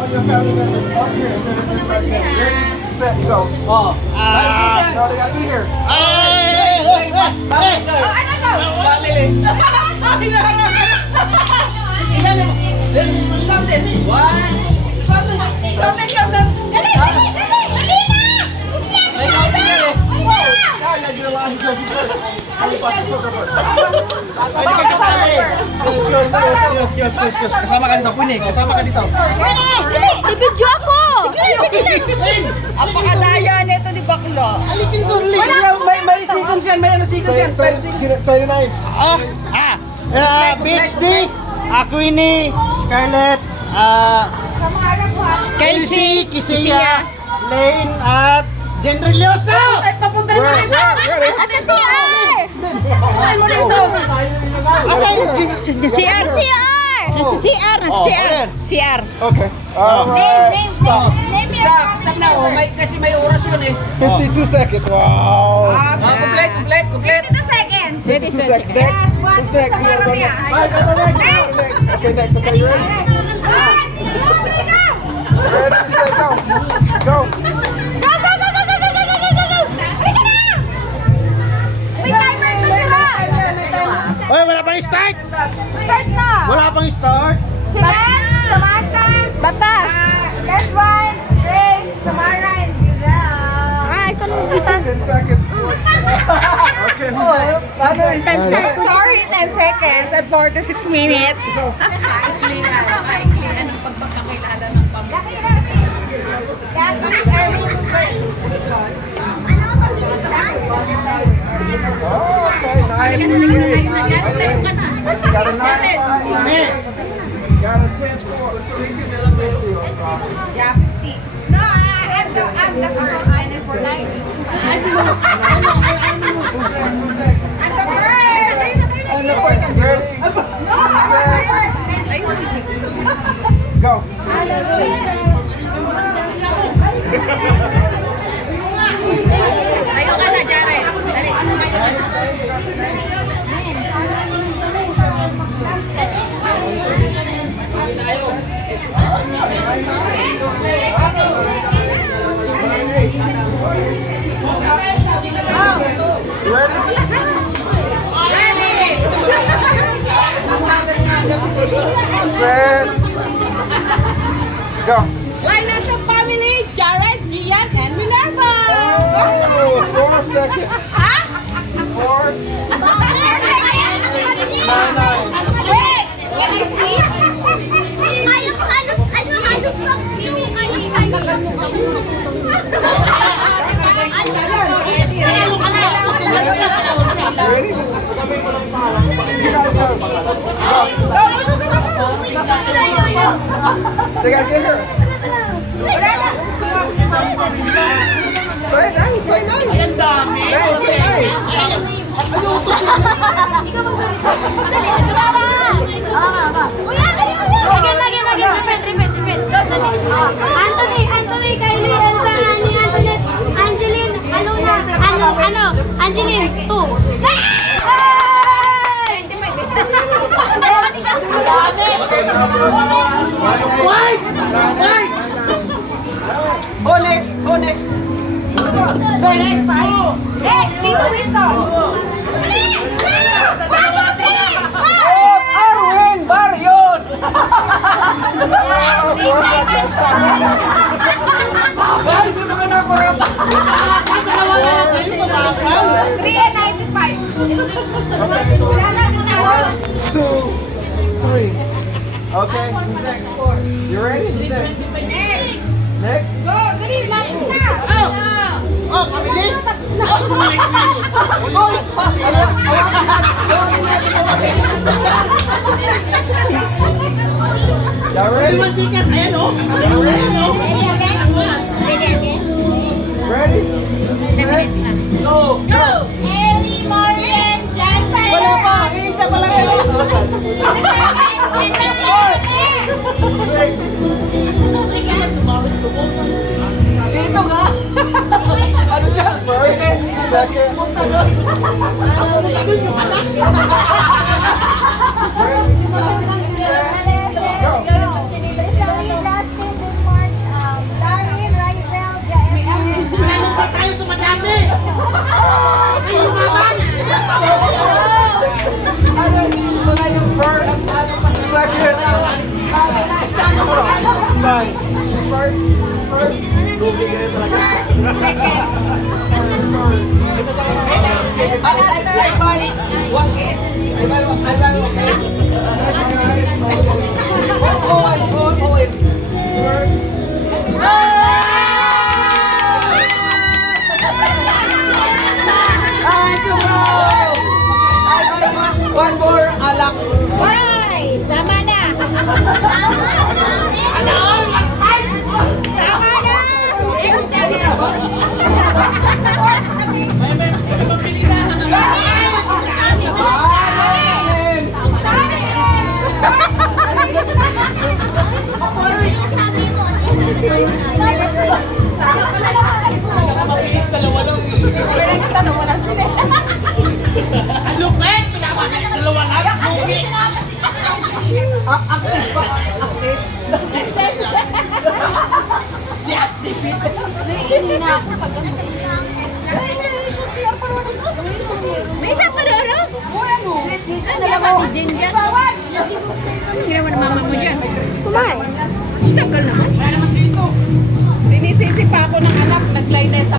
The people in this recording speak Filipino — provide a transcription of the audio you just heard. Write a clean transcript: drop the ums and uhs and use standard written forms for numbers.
all your family members up here. And then it's like that. Ready, set, go. Oh. No, they gotta be here. Yes. Kasama ka dito, Puni. Kasama ka dito. Ibidyo ako! Apakadaya nito ni Baklo. Alikin ko, may seconds yan. May ano seconds yan. 5 seconds. Say the names. Beach D, Queenie, Scarlett, Kelsey, Kisiya, Lane, at Jendrilioso! Ay, papunta na rin! Ate CR! Ay mo dito. CR! CR! Okay. Name Stop. Stop na. Oh, kasi may oras yun eh. 52 seconds. Wow. Complete. 52 seconds! 52 seconds. Next. Who's next? You wanna go next? Mike, go next. Okay, next. Okay, you ready? Ready, set, go. Go. May timer na sila! Oy, wala pang start! Start na! Wala pang start! Si Ben, Samantha, Bata, Leswan, Grace, Samara, and Giselle. Ay, ito nung kita. 10 seconds. Okay. Sorry, 10 seconds and 46 minutes. Anong pagpagkakilala ng pamilya? Okay, nice. Got a 9. Got a 10 score. Yeah, 50. No, I'm the first. I'm for 90. I'm the first. I'm the first. Ready? No, I'm the first. Go. Ayaw ka na, Jared. Dali, kumain ka na. Set. Go. Line na sa family, Jared, Gian, and Minerva. Oh, 4 seconds. 4, 9. Wait, can I see? Halos sakto. Ready? They gotta get here. Say name, say name. Name, say name. Anthony, Kylie, Elsa, Annie, Antoinette, Angeline, Aluna, Angeline, 2. Wait! Who next? Go next. Next, Tito Winston. Arwin Baryon. Hindi mo ka nakurap. 3.95. 2, 3. Okay. Who's next? You ready? Who's next? Next? Go, dali, lapit na. Oh, pamili! Y'all ready? 1 seconds, ayan o! Ayan o! Ready? 10 minutes na. Go. Ellie, Marian, Jansen. Wala pa, isa pa lang yun. 6, Dito nga. Ano siya? first, second. Right. First. Lugi ka rin talaga. I buy one case. I buy one case. Thank you, bro. I buy one more alak. Hoy! Tama na! Tama na! Ang lupit! Pinapakit dalawa lang! Lugi! Active pa! Active! May isa pa doon, no? Dito na lang ako. Ginger. Ginawa na mama mo dyan. Kumain. Tagal naman. Sinisisi pa ako ng anak. Nag-line na sa